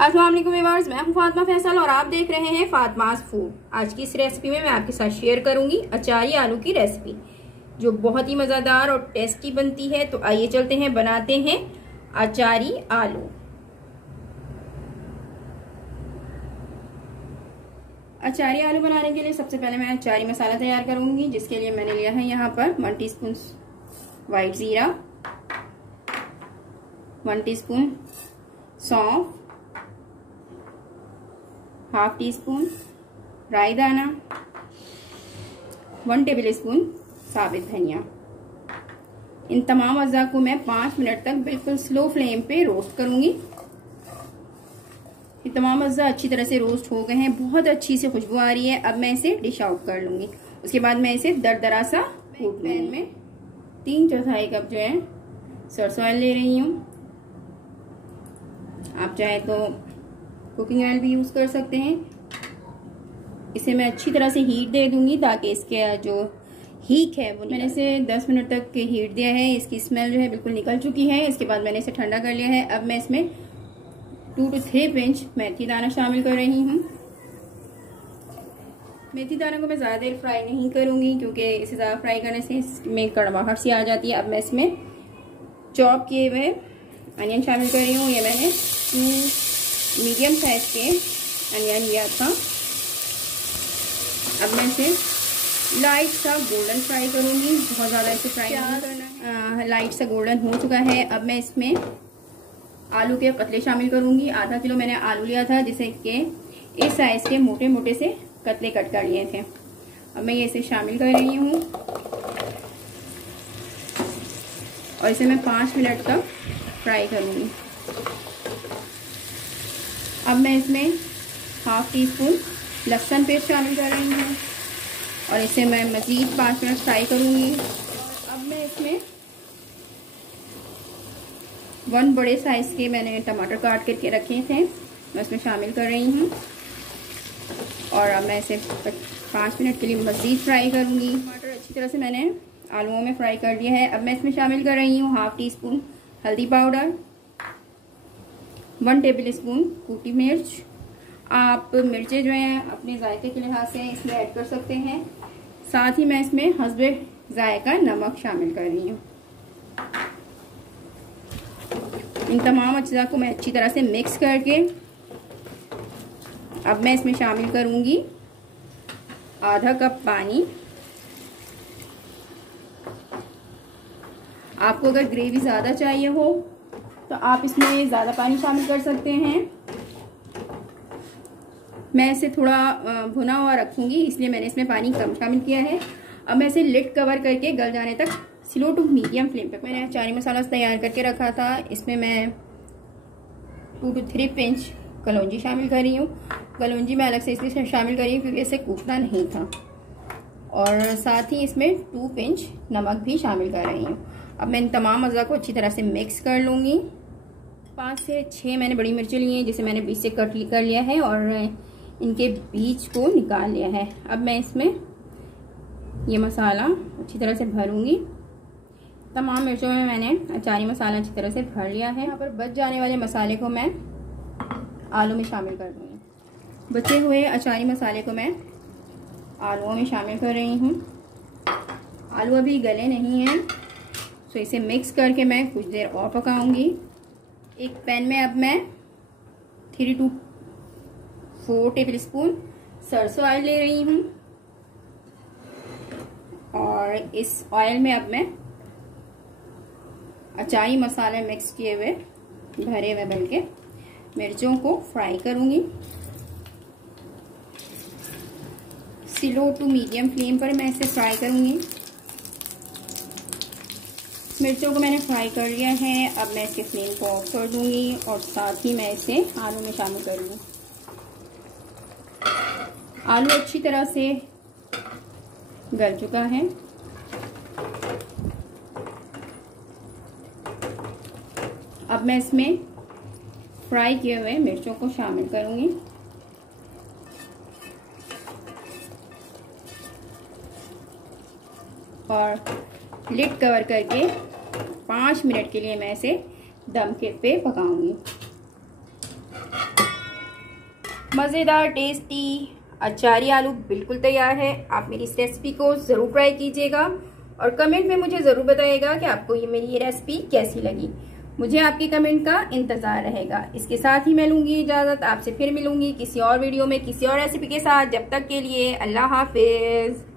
अस्सलाम वालेकुम व्यूअर्स, मैं हूं फातिमा फैसल और आप देख रहे हैं फातिमास फूड। आज की इस रेसिपी में मैं आपके साथ शेयर करूंगी अचारी आलू की रेसिपी, जो बहुत ही मज़ेदार और टेस्टी बनती है। तो आइए चलते हैं, बनाते हैं अचारी आलू। अचारी आलू बनाने के लिए सबसे पहले मैं अचारी मसाला तैयार करूंगी, जिसके लिए मैंने लिया है यहाँ पर 1 टीस्पून वाइट ज़ीरा, 1 टीस्पून सौंफ, हाफ टी स्पून राई दाना, 1 टेबल स्पून साबित धनिया। इन तमाम अज़्ज़ा को मैं 5 मिनट तक बिल्कुल स्लो फ्लेम पे रोस्ट करूंगी। ये तमाम अज़्ज़ा अच्छी तरह से रोस्ट हो गए हैं, बहुत अच्छी से खुशबू आ रही है। अब मैं इसे डिश आउट कर लूंगी। उसके बाद मैं इसे दरदरा सा पैन में 3/4 कप जो है सरसों ऑयल ले रही हूँ। आप चाहे तो कुकिंग ऑयल भी यूज कर सकते हैं। इसे मैं अच्छी तरह से हीट दे दूंगी, ताकि इसके जो हीट है वो, मैंने इसे 10 मिनट तक हीट दिया है। इसकी स्मेल जो है बिल्कुल निकल चुकी है। इसके बाद मैंने इसे ठंडा कर लिया है। अब मैं इसमें 2 से 3 पिंच मेथी दाना शामिल कर रही हूँ। मेथी दाना को मैं ज़्यादा देर फ्राई नहीं करूँगी, क्योंकि इसे ज़्यादा फ्राई करने से इसमें कड़वाहट सी आ जाती है। अब मैं इसमें चॉप किए हुए अनियन शामिल कर रही हूँ। ये मैंने 2 मीडियम साइज के अनियन लिया था। अब मैं इसे लाइट सा गोल्डन फ्राई करूँगी, बहुत ज़्यादा इसे फ्राई नहीं करना है। लाइट सा गोल्डन हो चुका है। अब मैं इसमें आलू के कतले शामिल करूँगी। आधा किलो मैंने आलू लिया था, जिसे के इस साइज के मोटे मोटे से कतले कट कर लिए थे। अब मैं ये इसे शामिल कर रही हूँ और इसे मैं 5 मिनट तक फ्राई करूँगी। अब मैं इसमें हाफ टी स्पून लहसुन पेस्ट शामिल कर रही हूँ और इसे मैं मज़ीद 5 मिनट फ्राई करूँगी। अब मैं इसमें 1 बड़े साइज़ के मैंने टमाटर काट करके रखे थे, मैं इसमें शामिल कर रही हूँ और अब मैं इसे 5 मिनट के लिए मज़ीद फ्राई करूँगी। टमाटर अच्छी तरह से मैंने आलूओं में फ्राई कर दिया है। अब मैं इसमें शामिल कर रही हूँ हाफ टी स्पून हल्दी पाउडर, 1 टेबल स्पून कूटी मिर्च। आप मिर्चें जो हैं अपने जायके के लिहाज से इसमें ऐड कर सकते हैं। साथ ही मैं इसमें हस्बे जायका नमक शामिल कर रही हूँ। इन तमाम अज्जा को मैं अच्छी तरह से मिक्स करके अब मैं इसमें शामिल करूँगी आधा कप पानी। आपको अगर ग्रेवी ज़्यादा चाहिए हो तो आप इसमें ज़्यादा पानी शामिल कर सकते हैं। मैं इसे थोड़ा भुना हुआ रखूँगी, इसलिए मैंने इसमें पानी कम शामिल किया है। अब मैं इसे लिड कवर करके गल जाने तक स्लो टू मीडियम फ्लेम पे, मैंने अचारी मसाला तैयार करके रखा था। इसमें मैं 2 से 3 पिंच कलौंजी शामिल कर रही हूँ। कलौंजी मैं अलग से इसलिए शामिल कर रही हूँ क्योंकि इसे कूटना नहीं था। और साथ ही इसमें 2 पिंच नमक भी शामिल कर रही हूँ। अब मैं इन तमाम अज़्ज़ा को अच्छी तरह से मिक्स कर लूँगी। 5 से 6 मैंने बड़ी मिर्चें ली हैं, जिसे मैंने बीच से कट कर लिया है और इनके बीज को निकाल लिया है। अब मैं इसमें ये मसाला अच्छी तरह से भरूंगी। तमाम मिर्चों में मैंने अचारी मसाला अच्छी तरह से भर लिया है। यहाँ पर बच जाने वाले मसाले को मैं आलू में शामिल कर दूँगी। बचे हुए अचारी मसाले को मैं आलूओं में शामिल कर रही हूँ। आलू अभी गले नहीं हैं, तो इसे मिक्स करके मैं कुछ देर और पकाऊंगी। एक पैन में अब मैं 3 to 4 टेबल स्पून सरसों ऑयल ले रही हूँ और इस ऑयल में अब मैं अचारी मसाले मिक्स किए हुए भरे हुए बल्कि मिर्चों को फ्राई करूँगी। स्लो टू मीडियम फ्लेम पर मैं इसे फ्राई करूँगी। मिर्चों को मैंने फ्राई कर लिया है। अब मैं इसके फ्लेम को ऑफ कर दूंगी और साथ ही मैं इसे आलू में शामिल कर लूँगी। आलू अच्छी तरह से गल चुका है। अब मैं इसमें फ्राई किए हुए मिर्चों को शामिल करूँगी और लिड कवर करके 5 मिनट के लिए मैं इसे दम के पे पकाऊंगी। मज़ेदार टेस्टी अचारी आलू बिल्कुल तैयार है। आप मेरी इस रेसिपी को ज़रूर ट्राई कीजिएगा और कमेंट में मुझे ज़रूर बताइएगा कि आपको मेरी ये रेसिपी कैसी लगी। मुझे आपके कमेंट का इंतज़ार रहेगा। इसके साथ ही मैं लूँगी इजाज़त। आपसे फिर मिलूँगी किसी और वीडियो में किसी और रेसिपी के साथ। जब तक के लिए अल्लाह हाफिज़।